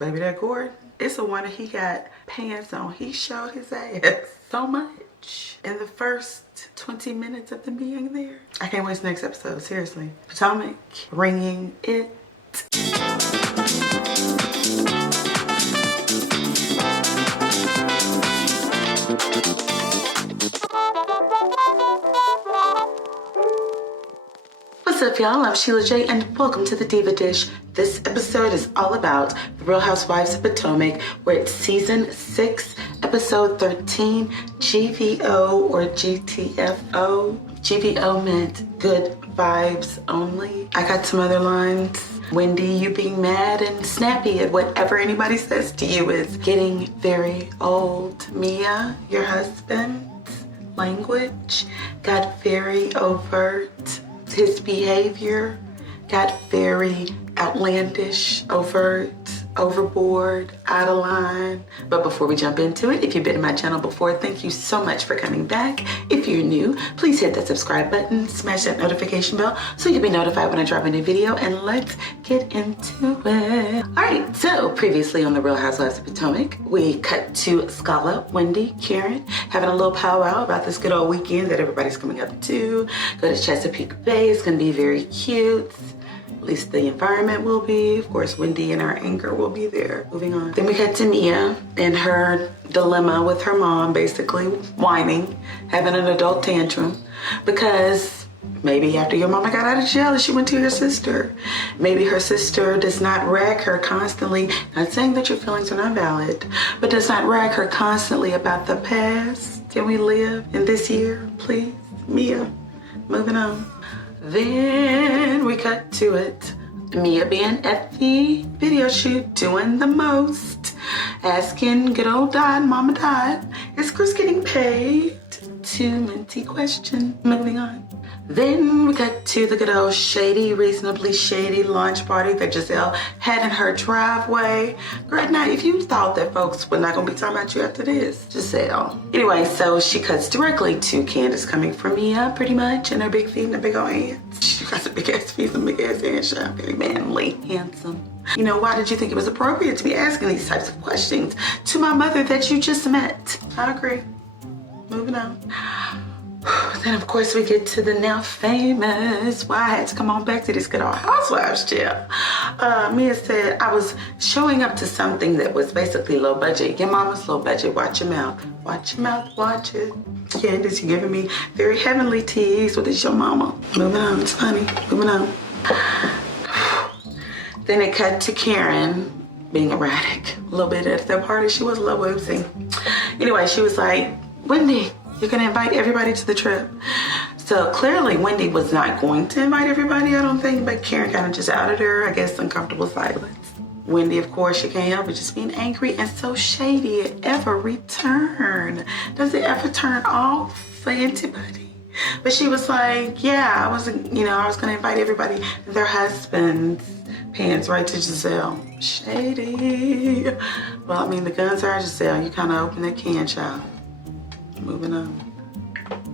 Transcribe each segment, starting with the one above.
Baby, that Gordan, it's a wonder he got pants on. He showed his ass so much in the first 20 minutes of them being there. I can't wait to the next episode, seriously. Potomac, ringing it. What's up, y'all? I'm Sheila J, and welcome to the Diva Dish. This episode is all about the Real Housewives of Potomac. We're at season 6, episode 13, GVO or GTFO. GVO meant good vibes only. I got some other lines. Wendy, you being mad and snappy at whatever anybody says to you is getting very old. Mia, your husband's language got very overt. His behavior got very outlandish, overt, overboard, out of line. But before we jump into it, if you've been to my channel before, thank you so much for coming back. If you're new, please hit that subscribe button, smash that notification bell so you'll be notified when I drop a new video, and let's get into it. All right, so previously on the Real Housewives of Potomac, we cut to Scala, Wendy, Karen, having a little powwow about this good old weekend that everybody's coming up to. Go to Chesapeake Bay, it's gonna be very cute. At least the environment will be. Of course, Wendy and her anger will be there. Moving on. Then we cut to Mia and her dilemma with her mom, basically whining, having an adult tantrum, because maybe after your mama got out of jail, she went to your sister. Maybe her sister does not rag her constantly, not saying that your feelings are not valid, but does not rag her constantly about the past. Can we live in this year, please? Mia, moving on. Then we cut to it. Mia being at the video shoot, doing the most, asking good old Dad, Mama Dad, is Chris getting paid? 2 minty question. Moving on. Then we got to the good old shady, reasonably shady launch party that Giselle had in her driveway. Great night. If you thought that folks were not going to be talking about you after this, Giselle. Anyway, so she cuts directly to Candice coming from Mia, pretty much, and her big feet and her big old hands. She got some big ass feet and big ass hands. She's very manly, handsome. You know, why did you think it was appropriate to be asking these types of questions to my mother that you just met? I agree. Moving on. Then, of course, we get to the now famous, why I had to come on back to this good old Housewives chill. Mia said, I was showing up to something that was basically low budget. Your mama's low budget. Watch your mouth. Watch your mouth. Watch it. Candice, you're giving me very heavenly teas. What is your mama? Moving on. It's funny. Moving on. Then it cut to Karen being erratic a little bit at the party. She was a little whoopsie. Anyway, she was like, Wendy, you're gonna invite everybody to the trip. So clearly Wendy was not going to invite everybody, I don't think, but Karen kind of just outed her, I guess, uncomfortable silence. Wendy, of course, she can't help it just being angry and so shady at every turn. Does it ever turn off for anybody? But she was like, yeah, I was gonna invite everybody, their husbands, pants right to Giselle. Shady. Well, I mean, the guns are Giselle. You kind of open that can, child. Moving on.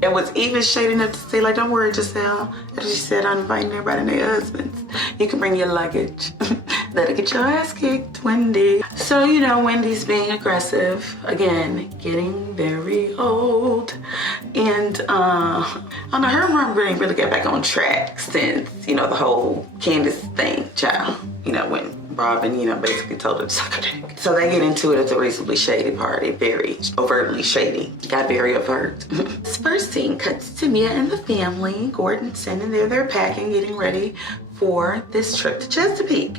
It was even shady enough to say, like, don't worry, Giselle. After she said, I'm inviting everybody and their husbands. You can bring your luggage. Let get your ass kicked, Wendy. So, you know, Wendy's being aggressive. Again, getting very old. And, I don't know, her and Robin ain't really got back on track since, you know, the whole Candice thing, child. You know, when Robin, you know, basically told her to suck her dick. So they get into it at the reasonably shady party, very overtly shady. Got very overt. This first scene cuts to Mia and the family. Gordan sitting there, they're packing, getting ready for this trip to Chesapeake.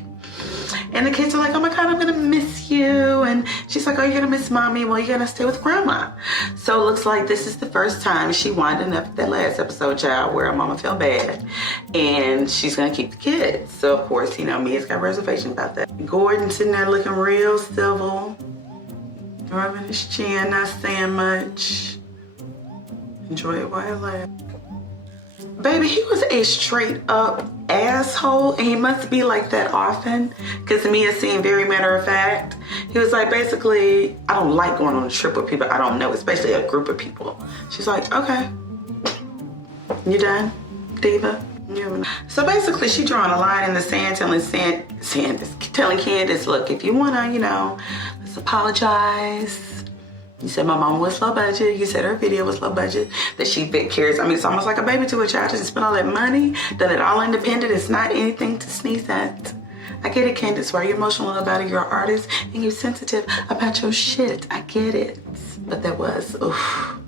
And the kids are like, oh my God, I'm gonna miss you. And she's like, oh, you're gonna miss mommy? Well, you're gonna stay with grandma. So it looks like this is the first time she winding up that last episode, child, where her mama felt bad. And she's gonna keep the kids. So of course, you know, Mia's got reservations about that. Gordan sitting there looking real civil, rubbing his chin, not saying much. Enjoy it while it lasts. Baby, he was a straight up asshole, and he must be like that often, because Mia seemed very matter of fact. He was like, basically, I don't like going on a trip with people I don't know, especially a group of people. She's like, okay, you done, diva? So basically, she drawing a line in the sand, telling Candice, look, if you wanna, let's apologize. You said my mom was low budget. You said her video was low budget. That she cares. I mean, it's almost like a baby to a child. Just spent all that money, done it all independent. It's not anything to sneeze at. I get it, Candice. Why are you emotional about it? You're an artist and you're sensitive about your shit. I get it. But that was, oof,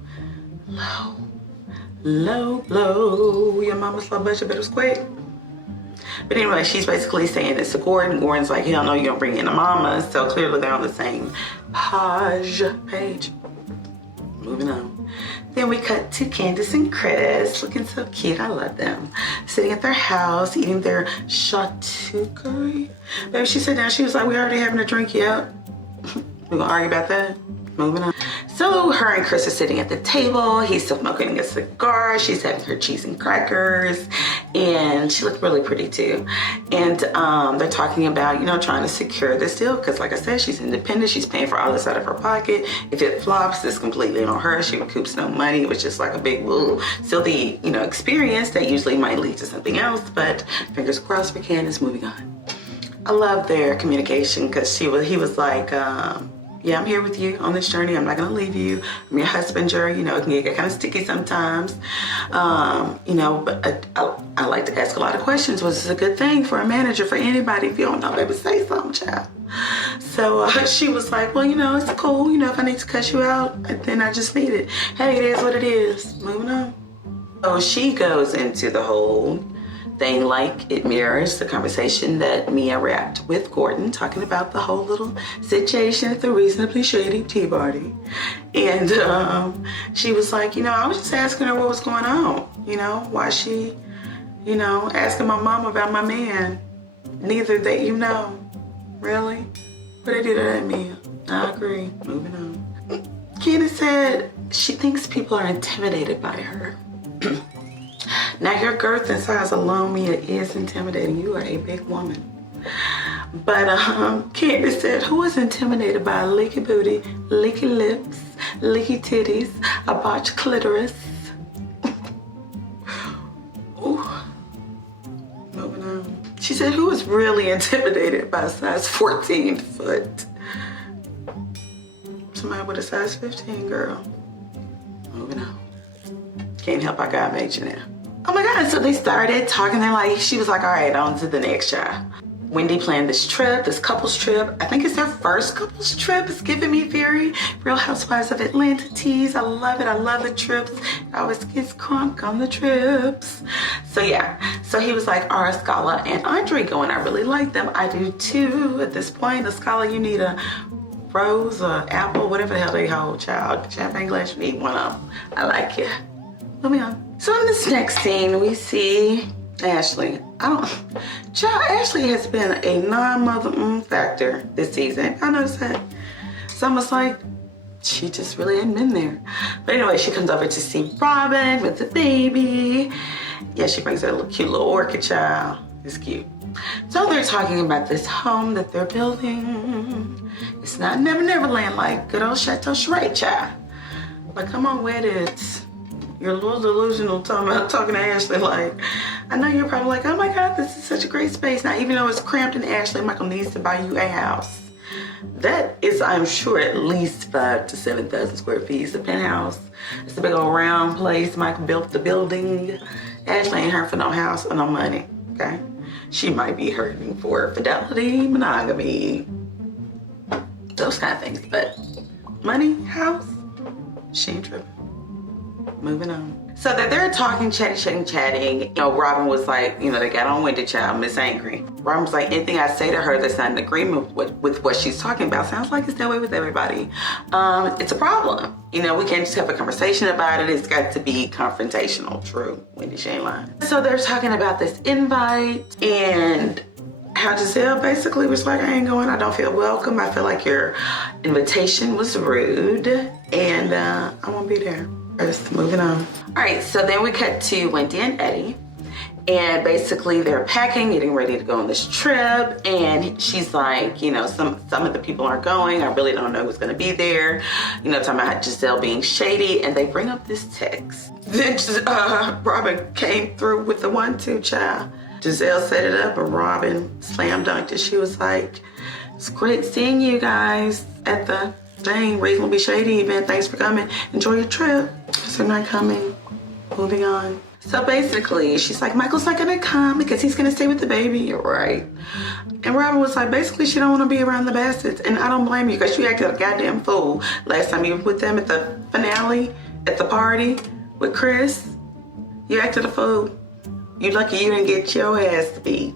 low. Your mama's low budget, but it was quick. But anyway, she's basically saying it's to Gordan. Gordan's like, hell no, you don't bring in the mama. So clearly they're on the same page. Moving on. Then we cut to Candice and Chris, looking so cute. I love them. Sitting at their house, eating their charcuterie. Baby, she sat down. She was like, we already having a drink yet. We're gonna argue about that. Moving on. So her and Chris are sitting at the table. He's still smoking a cigar. She's having her cheese and crackers. And she looked really pretty too. And they're talking about, trying to secure this deal. Because like I said, she's independent. She's paying for all this out of her pocket. If it flops, it's completely on her. She recoups no money. It was just like a big woo. Still the, experience that usually might lead to something else. But fingers crossed for Candice. Moving on. I love their communication because he was like, yeah, I'm here with you on this journey. I'm not gonna leave you. I'm your husband, Jerry. It can get kind of sticky sometimes. But I like to ask a lot of questions. Was this a good thing for a manager, for anybody? If you don't know, they would say something, child. So she was like, well, it's cool. If I need to cuss you out, then I just need it. Hey, it is what it is. Moving on. So she goes into the whole thing like it mirrors the conversation that Mia wrapped with Gordan, talking about the whole little situation at the reasonably shady tea party. And she was like, I was just asking her what was going on. Why she, asking my mom about my man. Neither that Really? What they do to that Mia? I agree. Moving on. Candice said she thinks people are intimidated by her. Now, your girth and size alone, Mia, is intimidating. You are a big woman. But Candice said, who is intimidated by a leaky booty, leaky lips, leaky titties, a botched clitoris? Ooh. Moving on. She said, who is really intimidated by a size 14 foot? Somebody with a size 15, girl. Moving on. Can't help I God made you now. Oh my God, so they started talking. She was like, all right, on to the next child. Wendy planned this trip, this couples trip. I think it's their first couples trip. It's giving me very Real Housewives of Atlanta tease. I love it. I love the trips. I always gets crunk on the trips. So yeah, so he was like, are Scala and Andre going? I really like them. I do too. At this point, Scala, you need a rose or apple, whatever the hell they hold, child. Champagne glass, you need one of them. I like it. Let me on. So in this next scene, we see Ashley. Ashley has been a non-mother factor this season. I noticed that. It's almost like she just really hadn't been there. But anyway, she comes over to see Robin with the baby. Yeah, she brings her cute little orchid child. It's cute. So they're talking about this home that they're building. It's not Never Land like good old Chateau Charade, child. But come on with it. You're a little delusional talking to Ashley like, I know you're probably like, oh my God, this is such a great space. Now, even though it's cramped in Ashley, Michael needs to buy you a house. That is, I'm sure, at least 5,000 to 7,000 square feet. It's a penthouse. It's a big old round place. Michael built the building. Ashley ain't hurting for no house or no money, okay? She might be hurting for fidelity, monogamy, those kind of things. But money, house, she ain't tripping. Moving on. So that they're talking, chatting. Robin was like, they got on Wendy, child, Miss Angry. Robin was like, anything I say to her that's not in agreement with what she's talking about sounds like it's that way with everybody. It's a problem. We can't just have a conversation about it. It's got to be confrontational. True, Wendy, she ain't lying. So they're talking about this invite, and how Giselle basically was like, I ain't going, I don't feel welcome. I feel like your invitation was rude, and I won't be there. Just moving on. All right, so then we cut to Wendy and Eddie. And basically they're packing, getting ready to go on this trip. And she's like, you know, some of the people aren't going. I really don't know who's gonna be there. You know, talking about Giselle being shady. And they bring up this text. Then Robin came through with the 1-2 child. Giselle set it up and Robin slam dunked it. She was like, it's great seeing you guys at the Reasonably Shady event. Thanks for coming. Enjoy your trip. So they're not coming. Moving on. So basically, she's like, Michael's not gonna come because he's gonna stay with the baby. You're right. And Robin was like, basically, she don't want to be around the bastards. And I don't blame you because you acted a goddamn fool last time you were with them at the finale, at the party with Chris. You acted a fool. You lucky you didn't get your ass beat.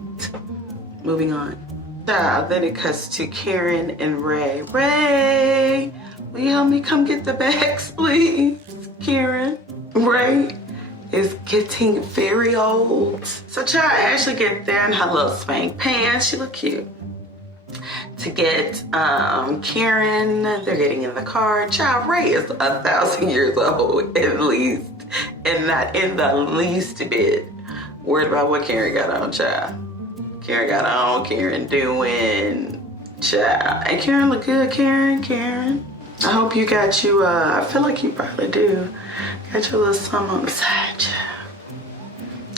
Moving on. Then it cuts to Karen and Ray. Ray, will you help me come get the bags, please? Karen. Ray is getting very old. So child Ashley gets there in her little spank pants. She look cute. To get Karen, they're getting in the car. Child Ray is 1,000 years old at least, and not in the least bit worried about what Karen got on, child. Karen got on, Karen doing, child. And Karen look good, Karen. I hope you got you, I feel like you probably do. Got your little something on the side, child.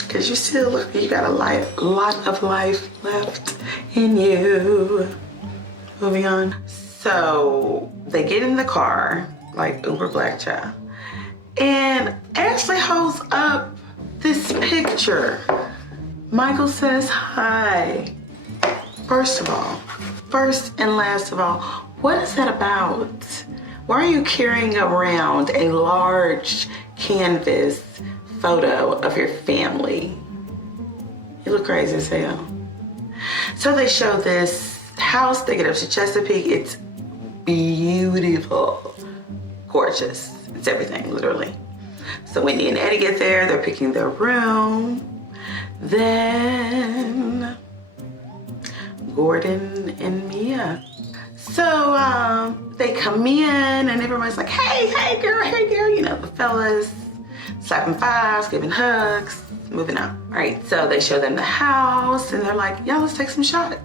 Cause you still look, you got a lot of life left in you. Moving on. So they get in the car, like uber black child. And Ashley holds up this picture. Michael says hi. First and last of all, what is that about? Why are you carrying around a large canvas photo of your family? You look crazy as hell. So they show this house, they get up to Chesapeake. It's beautiful, gorgeous. It's everything, literally. So Wendy and Eddie get there, they're picking their room. Then Gordan and Mia. So they come in and everyone's like, hey girl, you know, the fellas slapping fives, giving hugs, moving on. All right, so they show them the house and they're like, yeah, let's take some shots.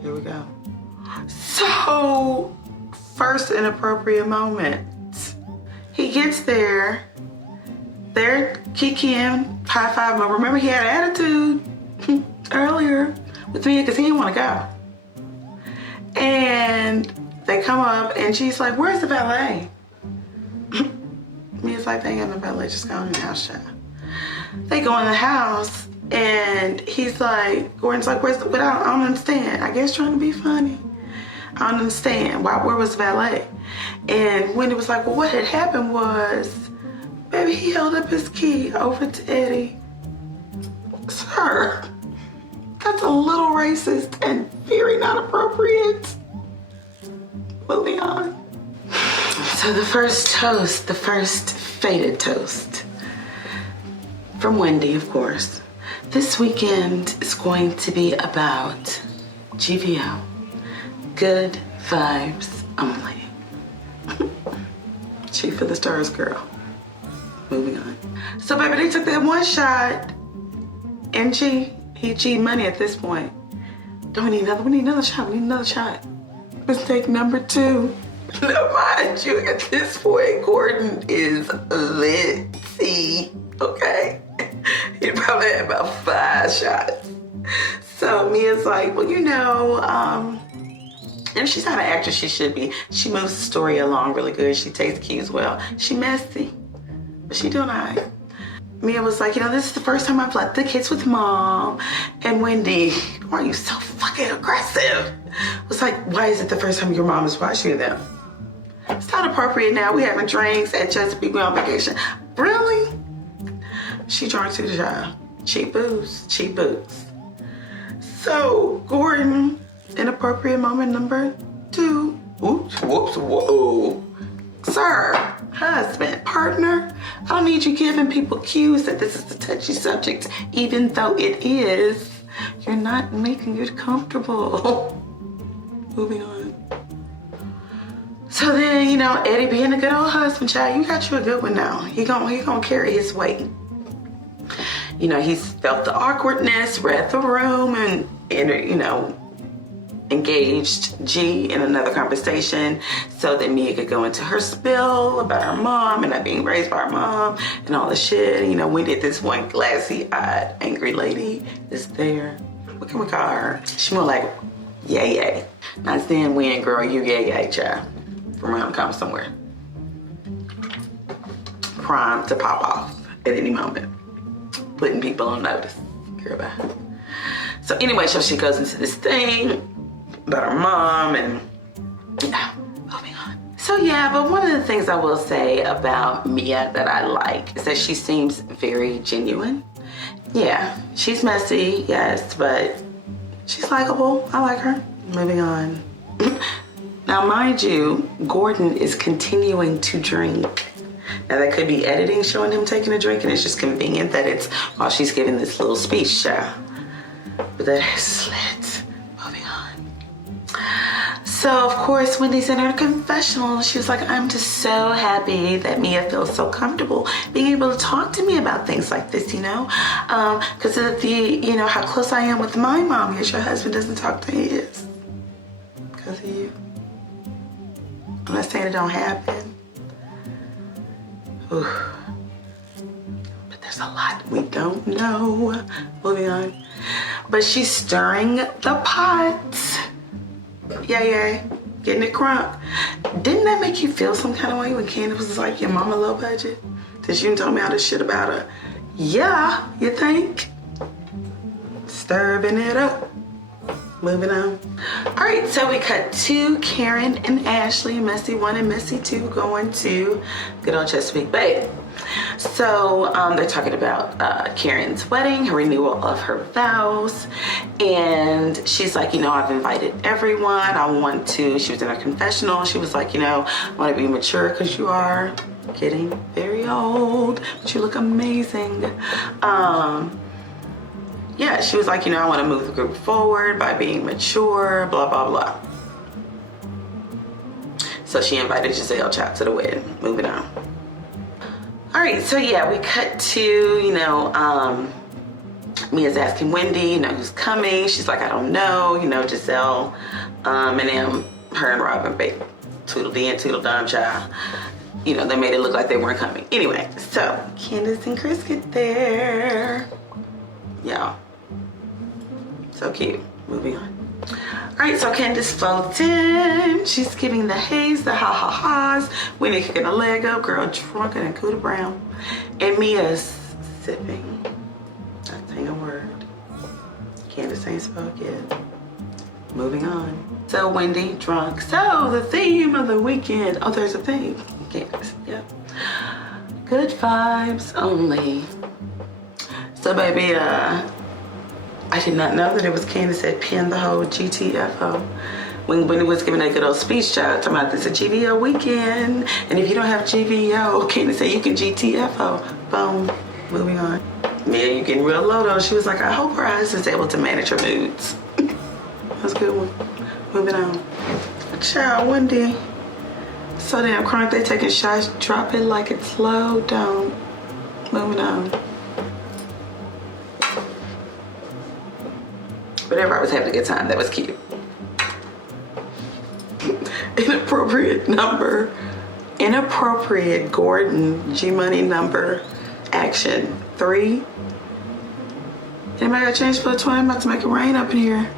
Here we go. So first inappropriate moment. He gets there, they're kikiing, high five. But remember, he had an attitude earlier with me because he didn't want to go. And they come up and she's like, where's the valet? Mia's like, they ain't got no valet, just go in the house, child. They go in the house and he's like, Gordon's like, where's the, but I don't understand. I guess trying to be funny. I don't understand. Where was the valet? And Wendy was like, well, what had happened was, baby, he held up his key over to Eddie. Sir, that's a little racist and very not appropriate. Moving on. So the first toast, the first fated toast from Wendy, of course. This weekend is going to be about GVO. Good vibes only. Chief of the Stars girl. Moving on. So baby, they took that one shot. MG, he G money at this point. Don't we need another? We need another shot. We need another shot. Mistake number 2. Now mind you, at this point, Gordan is lit. See, okay? He probably had about 5 shots. So Mia's like, well, you know, and she's not an actress, she should be. She moves the story along really good. She takes the cues well. She messy, but she doing all right. Mia was like, you know, this is the first time I've left the kids with mom. And Wendy, why are you so fucking aggressive? Was like, why is it the first time your mom is watching them? It's not appropriate now. We having drinks at Chesapeake, we on vacation. Really? She drunk to the job. Cheap booze, cheap booze. So Gordan, inappropriate moment number 2. Oops, whoops, whoa. Sir, husband, partner, I don't need you giving people cues that this is a touchy subject, even though it is. You're not making it comfortable. Moving on. So then, you know, Eddie being a good old husband, child, you got you a good one now. He gonna carry his weight. you know, he's felt the awkwardness, read the room, and you know, engaged G in another conversation so that Mia could go into her spill about her mom and not being raised by her mom and all the shit. You know, we did this one glassy-eyed, angry lady is there. What can we call her? She more like yay yay. Not saying when, girl, you yay yay, child. From around the corner somewhere. Prime to pop off at any moment. Putting people on notice. Girl, bye. So anyway, so she goes into this thing about her mom and, you know, moving on. So yeah, but one of the things I will say about Mia that I like is that she seems very genuine. Yeah, she's messy, yes, but she's likable. I like her. Moving on. Now, mind you, Gordan is continuing to drink. Now, that could be editing showing him taking a drink, and it's just convenient that it's while she's giving this little speech, child. But that is slit. Moving on. So, of course, Wendy's in her confessional. She was like, I'm just so happy that Mia feels so comfortable being able to talk to me about things like this, you know? Because of the, you know, how close I am with my mom. Yes, your husband doesn't talk to his. Because of you. I'm not saying it don't happen. Ooh. But there's a lot we don't know. Moving on. But she's stirring the pot. Yeah, getting it crunk. Didn't that make you feel some kind of way when Candice was like, your mama low budget? That you didn't tell me all this shit about her? Yeah, you think? Stirring it up. Moving on. All right, so we cut to Karen and Ashley, Messy 1 and Messy 2, going to good old Chesapeake Bay. So they're talking about Karen's wedding, her renewal of her vows. And she's like, you know, I've invited everyone. I want to, she was in her confessional. She was like, you know, I want to be mature because you are getting very old, but you look amazing. Yeah, she was like, you know, I want to move the group forward by being mature, blah, blah, blah. So she invited Giselle Chop to the wedding. Moving on. All right, so yeah, we cut to, you know, Mia's asking Wendy, you know, who's coming. She's like, I don't know, you know, Giselle, and then her and Robin, baby, Tweedledee and Tweedledum, child. You know, they made it look like they weren't coming. Anyway, so Candice and Chris get there. Y'all, so cute. Moving on. All right, so Candice floats in. She's giving the haze, the ha-ha-has. Winnie kicking a leg up, girl drunker than Cooter Brown. And Mia's sipping. Not saying a word. Candice ain't spoke yet. Moving on. So Wendy, drunk. So the theme of the weekend. Oh, there's a theme. Candice, yep. Good vibes only. So baby, I did not know that it was Candice that pinned the whole GTFO. When it was giving that good old speech, child, talking about this a GVO weekend. And if you don't have GVO, Candice said you can GTFO. Boom. Moving on. Mia, you getting real low though. She was like, I hope her husband's able to manage her moods. That's a good one. Moving on. Child, Wendy. So damn crunk, they taking shots, drop it like it's low. Don't. Moving on. But everybody was having a good time. That was cute. Inappropriate number. Inappropriate Gordan G-Money number. Action 3. Anybody got change for the 20? I'm about to make it rain up in here.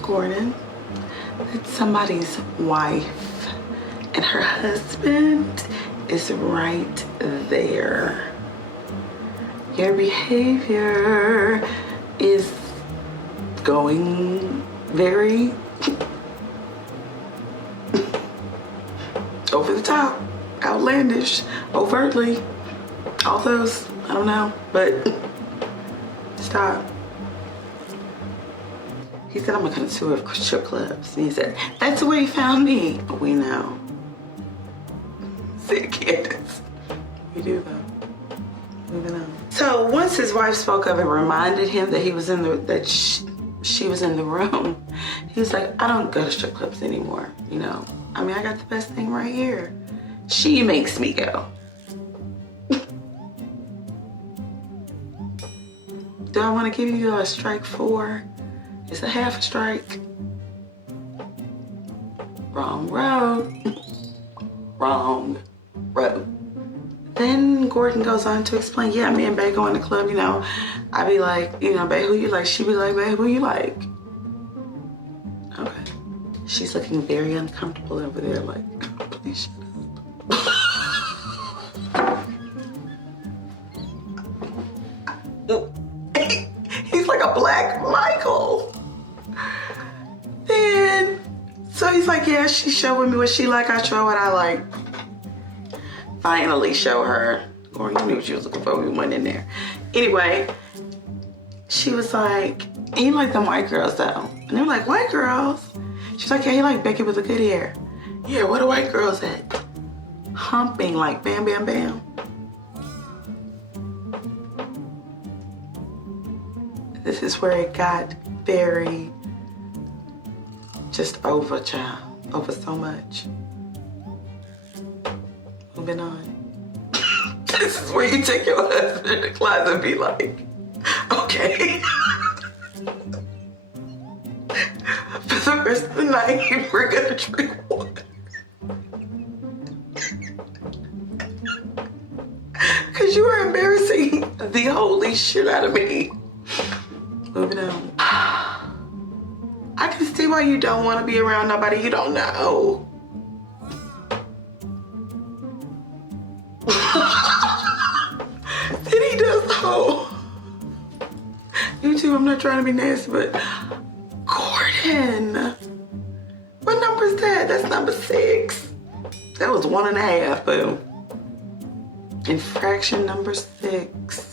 Gordan. It's somebody's wife. And her husband is right there. Your behavior is going very over the top, outlandish, overtly, all those, I don't know, but stop. He said, I'm gonna come to a strip clubs. And he said, that's where he found me. But we know. Said Candice. We do though. Moving on. So once his wife spoke up and reminded him that he was in the she was in the room, he was like, I don't go to strip clubs anymore. You know, I mean, I got the best thing right here. She makes me go. Do I want to give you a strike 4? It's a half a strike. Wrong road. Wrong road. Then Gordan goes on to explain, yeah, me and Bae go in the club, you know. I be like, you know, Bae, who you like? She be like, Bae, who you like? Okay. She's looking very uncomfortable over there, like, please shut up. He's like a black Michael. Then, so he's like, yeah, she's showing me what she like, I show what I like. Finally show her. Or you knew what she was looking for, we went in there. Anyway, she was like, he like them white girls though. And they're like, white girls? She's like, yeah, he like Becky with the good hair. Yeah, where the white girls at? Humping like bam, bam, bam. This is where it got very just over, child. Over so much. Moving on. This is where you take your husband in the closet and be like, okay. For the rest of the night, we're gonna drink water. Cause you are embarrassing the holy shit out of me. Moving on. I can see why you don't want to be around nobody you don't know. Then he does the whole. You too, I'm not trying to be nasty, but Gordan. What number is that? That's number 6. That was 1.5, boom. Infraction number 6.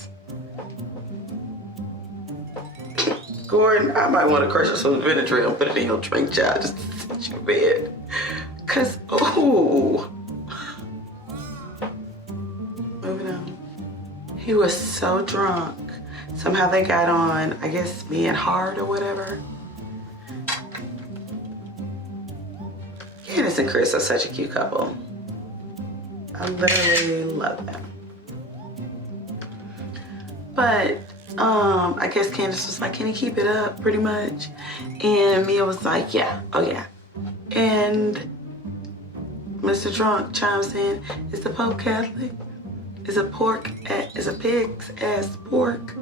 Gordan, I might want to crush some Benadryl and put it in your drink, child, just to sit you in bed. Cause, ooh. Moving on. He was so drunk. Somehow they got on, I guess, being hard or whatever. Candice and Chris are such a cute couple. I literally love them. But I guess Candice was like, can he keep it up, pretty much? And Mia was like, yeah, oh yeah. And Mr. Drunk chimes in, is the Pope Catholic? Is a pig's ass pork?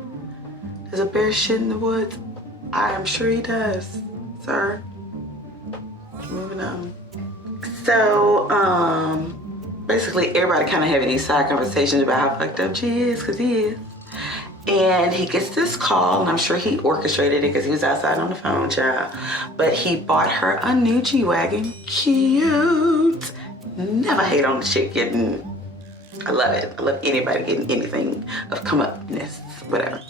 Does a bear shit in the woods? I am sure he does, sir. Moving on. So, basically everybody kind of having these side conversations about how fucked up G is, because he is. And he gets this call, and I'm sure he orchestrated it because he was outside on the phone, child. But he bought her a new G-Wagon. Cute. Never hate on the chick getting, I love it. I love anybody getting anything of come upness, whatever.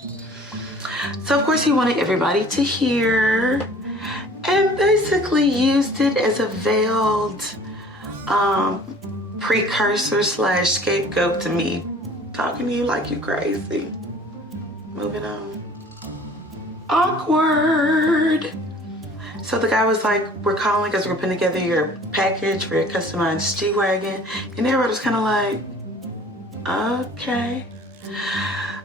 So of course he wanted everybody to hear and basically used it as a veiled precursor / scapegoat to me talking to you like you crazy. Moving on. Awkward. So the guy was like, we're calling because we're putting together your package for your customized G-Wagon. And everybody was kind of like, okay.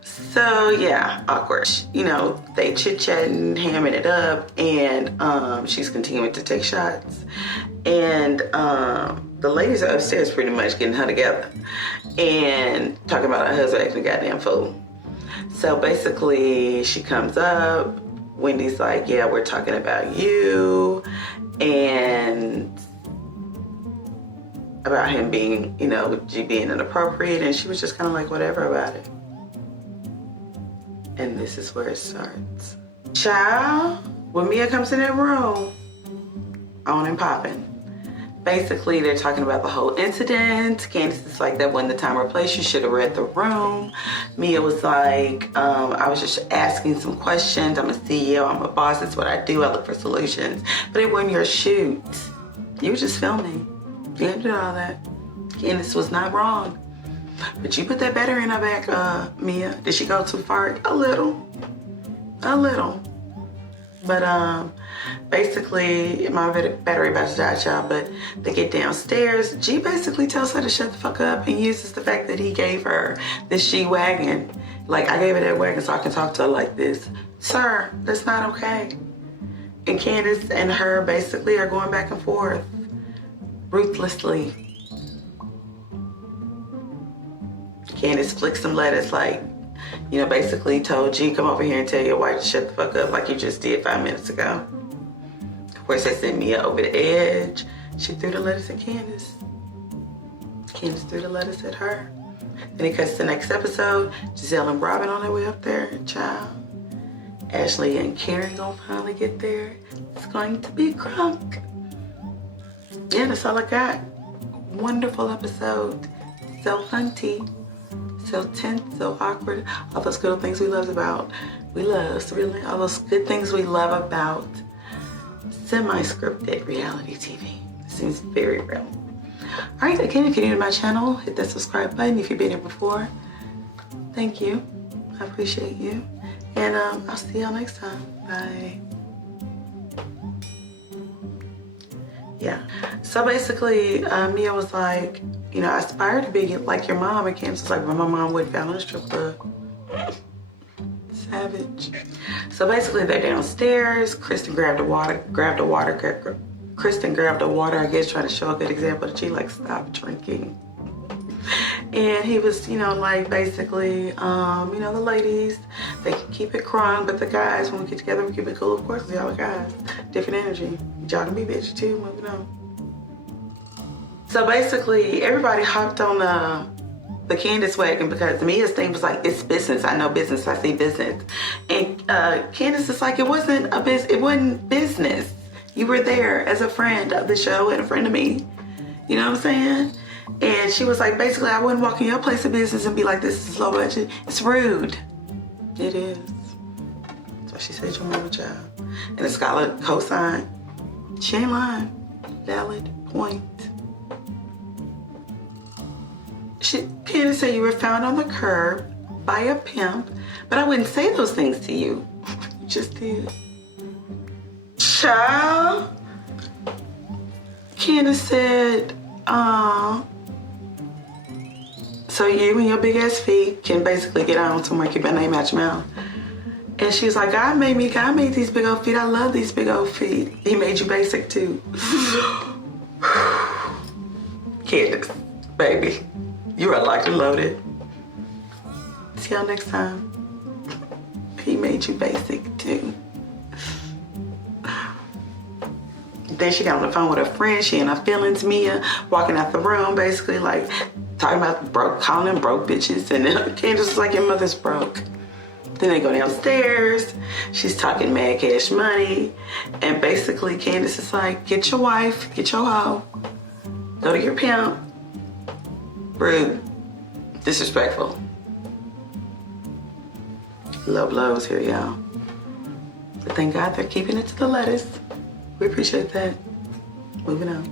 So yeah, awkward. You know, they chit-chatting, hamming it up, and she's continuing to take shots. And the ladies are upstairs pretty much getting her together and talking about her husband acting a goddamn fool. So basically she comes up, Wendy's like, yeah, we're talking about you, and about him being, you know, being inappropriate, and she was just kind of like, whatever about it. And this is where it starts. Child, when Mia comes in that room, on and popping. Basically, they're talking about the whole incident. Candice is like, that wasn't the time or place. You should have read the room. Mia was like, I was just asking some questions. I'm a CEO, I'm a boss, that's what I do. I look for solutions. But it wasn't your shoot. You were just filming. You had to do all that. Candice was not wrong. But you put that battery in her back, Mia. Did she go too far? A little. A little. But basically, my battery about to die, y'all, but they get downstairs. G basically tells her to shut the fuck up and uses the fact that he gave her this G-Wagon. Like, I gave her that wagon so I can talk to her like this. Sir, that's not okay. And Candice and her basically are going back and forth ruthlessly. Candice flicks some letters like, you know, basically told G, come over here and tell your wife to shut the fuck up like you just did 5 minutes ago. Of course, they sent Mia over the edge. She threw the letters at Candice. Candice threw the letters at her. Then it cuts to the next episode. Giselle and Robin on their way up there. Child. Ashley and Karen gonna finally get there. It's going to be crunk. Yeah, that's all I got. Wonderful episode. So funty. So tense, so awkward. All those good things we love about. Really, all those good things we love about semi-scripted reality TV. It seems very real. All right, again, if you're new to my channel, hit that subscribe button if you've been here before. Thank you. I appreciate you. And I'll see y'all next time. Bye. Yeah. So basically, Mia was like, you know, I aspire to be like your mom. And Candace was like, well, my mom would found in a strip club. Savage. So basically, they're downstairs. Kristen grabbed the water. Kristen grabbed the water, I guess, trying to show a good example that she like stop drinking. And he was, you know, like basically, you know, the ladies, they can keep it crunk, but the guys, when we get together, we keep it cool. Of course, y'all are guys. Different energy. Y'all can be bitchy too, moving on. So basically, everybody hopped on the Candice wagon because Mia's thing was like, it's business. I know business. I see business. And Candice is like, it wasn't business. You were there as a friend of the show and a friend of me. You know what I'm saying? And she was like, basically, I wouldn't walk in your place of business and be like, this is low budget. It's rude. It is. So she said, your mama child. And the scholar co-signed. She ain't lying. Valid point. Candice said you were found on the curb by a pimp, but I wouldn't say those things to you. You just did. Child. Candice said, so you and your big ass feet can basically get on somewhere, keep my name out your mouth. And she was like, God made these big old feet. I love these big old feet. He made you basic too. Candice, baby, you are locked and loaded. See y'all next time. He made you basic too. Then she got on the phone with her friend. She in her feelings, Mia, walking out the room, basically like talking about broke, calling them broke bitches. And then Candice was like, your mother's broke. Then they go downstairs. She's talking mad cash money. And basically Candice is like, get your wife, get your hoe, go to your pimp. Rude, disrespectful. Low blows here, y'all. But thank God they're keeping it to the lettuce. We appreciate that. Moving on.